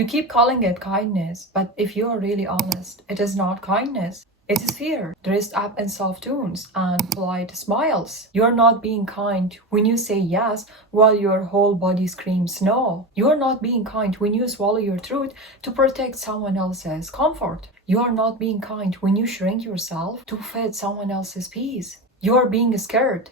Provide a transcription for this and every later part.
You keep calling it kindness, but if you are really honest, it is not kindness. It is fear, dressed up in soft tones and polite smiles. You are not being kind when you say yes while your whole body screams no. You are not being kind when you swallow your truth to protect someone else's comfort. You are not being kind when you shrink yourself to fit someone else's peace. You are being scared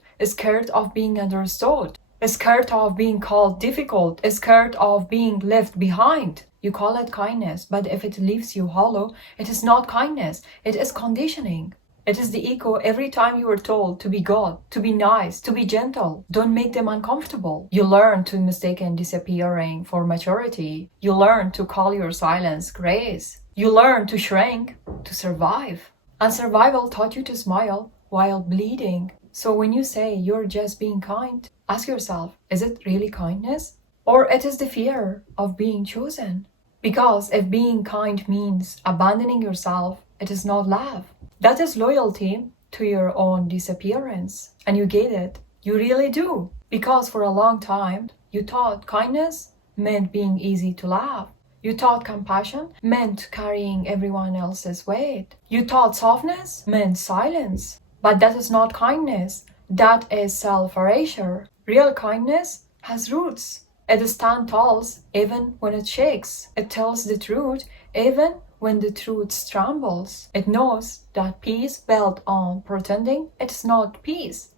of being understood, scared of being called difficult, scared of being left behind. You call it kindness, but if it leaves you hollow, it is not kindness, it is conditioning. It is the ego every time you are told to be God, to be nice, to be gentle. Don't make them uncomfortable. You learn to mistake disappearing for maturity. You learn to call your silence grace. You learn to shrink, to survive. And survival taught you to smile while bleeding. So when you say you're just being kind, ask yourself, is it really kindness? Or it is the fear of being chosen? Because if being kind means abandoning yourself, it is not love. That is loyalty to your own disappearance. And you get it. You really do. Because for a long time, you thought kindness meant being easy to love. You thought compassion meant carrying everyone else's weight. You thought softness meant silence. But that is not kindness. That is self-erasure. Real kindness has roots. It stands tall even when it shakes. It tells the truth even when the truth trembles. It knows that peace built on pretending it's not peace.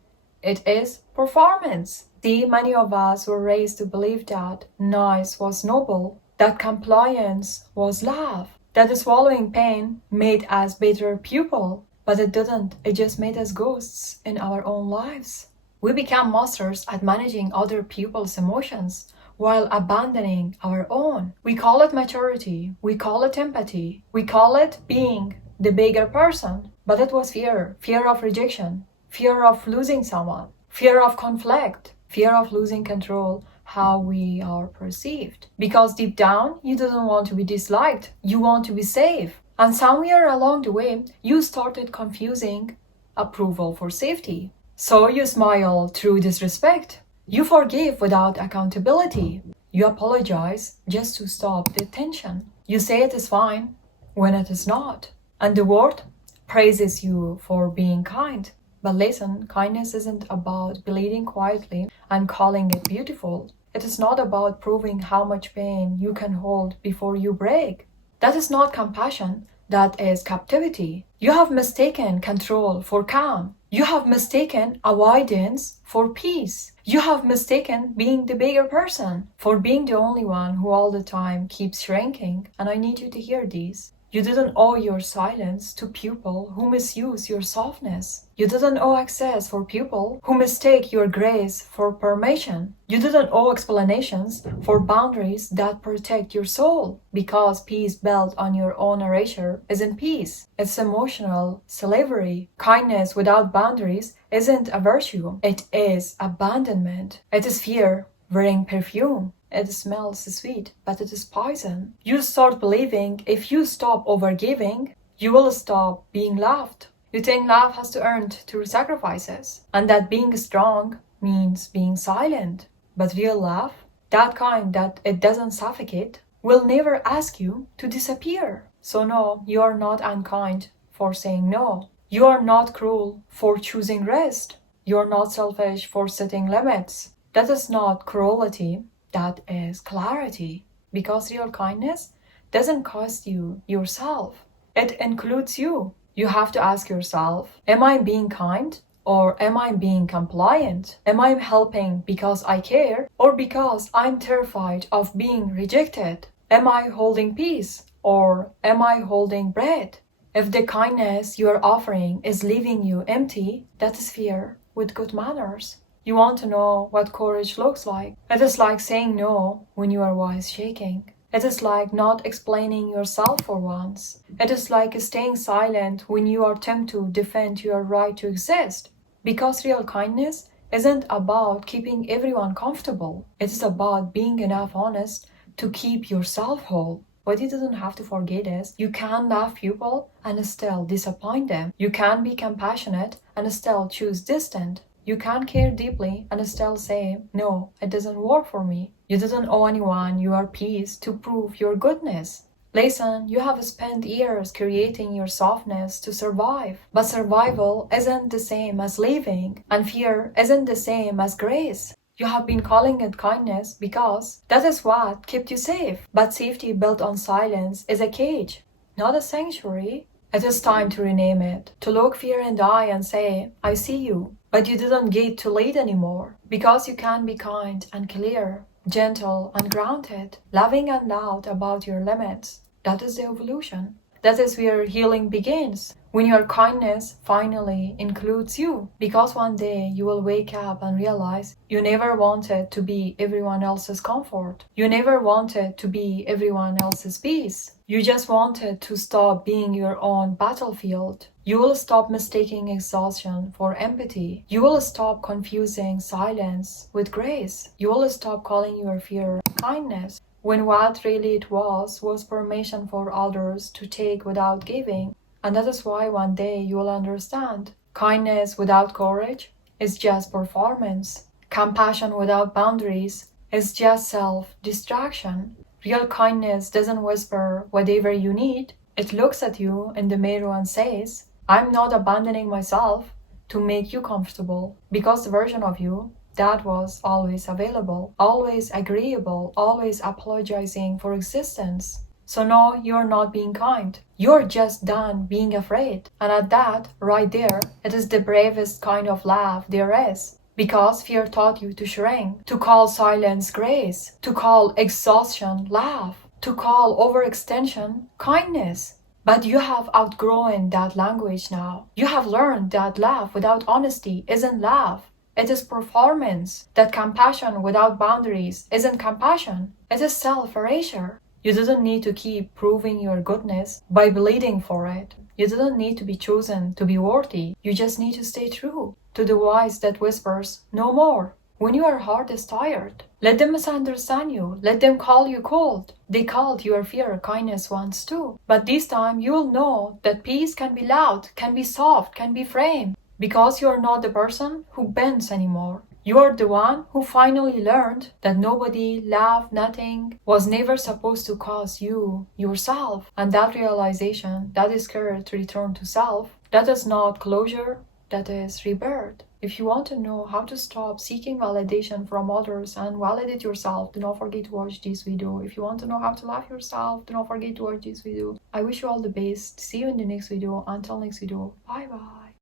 It is performance. See, many of us were raised to believe that nice was noble, that compliance was love, that swallowing pain made us better people. But it didn't. It just made us ghosts in our own lives. We became masters at managing other people's emotions while abandoning our own. We call it maturity. We call it empathy. We call it being the bigger person. But it was fear. Fear of rejection. Fear of losing someone. Fear of conflict. Fear of losing control how we are perceived. Because deep down, you didn't want to be disliked. You want to be safe. And somewhere along the way, you started confusing approval for safety. So you smile through disrespect. You forgive without accountability. You apologize just to stop the tension. You say it is fine when it is not. And the world praises you for being kind. But listen, kindness isn't about bleeding quietly and calling it beautiful. It is not about proving how much pain you can hold before you break. That is not compassion, that is captivity. You have mistaken control for calm. You have mistaken avoidance for peace. You have mistaken being the bigger person for being the only one who all the time keeps shrinking. And I need you to hear these. You didn't owe your silence to people who misuse your softness. You didn't owe access for people who mistake your grace for permission. You didn't owe explanations for boundaries that protect your soul. Because peace built on your own erasure isn't peace. It's emotional slavery. Kindness without boundaries isn't a virtue. It is abandonment. It is fear wearing perfume. It smells sweet, but it is poison. You start believing if you stop overgiving, you will stop being loved. You think love has to earn through sacrifices, and that being strong means being silent. But real love, that kind that it doesn't suffocate, will never ask you to disappear. So no, you are not unkind for saying no. You are not cruel for choosing rest. You are not selfish for setting limits. That is not cruelty. That is clarity. Because real kindness doesn't cost you yourself. It includes you. You have to ask yourself, am I being kind or am I being compliant? Am I helping because I care or because I'm terrified of being rejected? Am I holding peace or am I holding bread? If the kindness you are offering is leaving you empty, that is fear with good manners. You want to know what courage looks like. It is like saying no when your voice shaking. It is like not explaining yourself for once. It is like staying silent when you are tempted to defend your right to exist. Because real kindness isn't about keeping everyone comfortable. It is about being enough honest to keep yourself whole. What you didn't have to forget is you can love people and still disappoint them. You can be compassionate and still choose distant. You can care deeply and still say, no, it doesn't work for me. You didn't owe anyone your peace to prove your goodness. Listen, you have spent years creating your softness to survive. But survival isn't the same as living, and fear isn't the same as grace. You have been calling it kindness because that is what kept you safe. But safety built on silence is a cage, not a sanctuary. It is time to rename it, to look fear in the eye and say, I see you. But you didn't get too late anymore, because you can be kind and clear, gentle and grounded, loving and loud about your limits. That is the evolution. That is where healing begins. When your kindness finally includes you. Because one day you will wake up and realize you never wanted to be everyone else's comfort. You never wanted to be everyone else's peace. You just wanted to stop being your own battlefield. You will stop mistaking exhaustion for empathy. You will stop confusing silence with grace. You will stop calling your fear kindness, when what really it was permission for others to take without giving. And that is why one day you will understand. Kindness without courage is just performance. Compassion without boundaries is just self-distraction. Real kindness doesn't whisper whatever you need. It looks at you in the mirror and says, I'm not abandoning myself to make you comfortable, because the version of you that was always available, always agreeable, always apologizing for existence. So no, you're not being kind. You're just done being afraid. And at that, right there, it is the bravest kind of love there is. Because fear taught you to shrink, to call silence grace, to call exhaustion love, to call overextension kindness. But you have outgrown that language now. You have learned that love without honesty isn't love. It is performance. That compassion without boundaries isn't compassion. It is self-erasure. You didn't need to keep proving your goodness by bleeding for it. You didn't need to be chosen to be worthy. You just need to stay true to the voice that whispers, no more. When your heart is tired, let them misunderstand you. Let them call you cold. They called your fear kindness once too. But this time you will know that peace can be loud, can be soft, can be framed. Because you are not the person who bends anymore. You are the one who finally learned that nobody, love, nothing was never supposed to cause you, yourself. And that realization, that is courage to return to self, that is not closure, that is rebirth. If you want to know how to stop seeking validation from others and validate yourself, do not forget to watch this video. If you want to know how to love yourself, do not forget to watch this video. I wish you all the best. See you in the next video. Until next video, bye bye.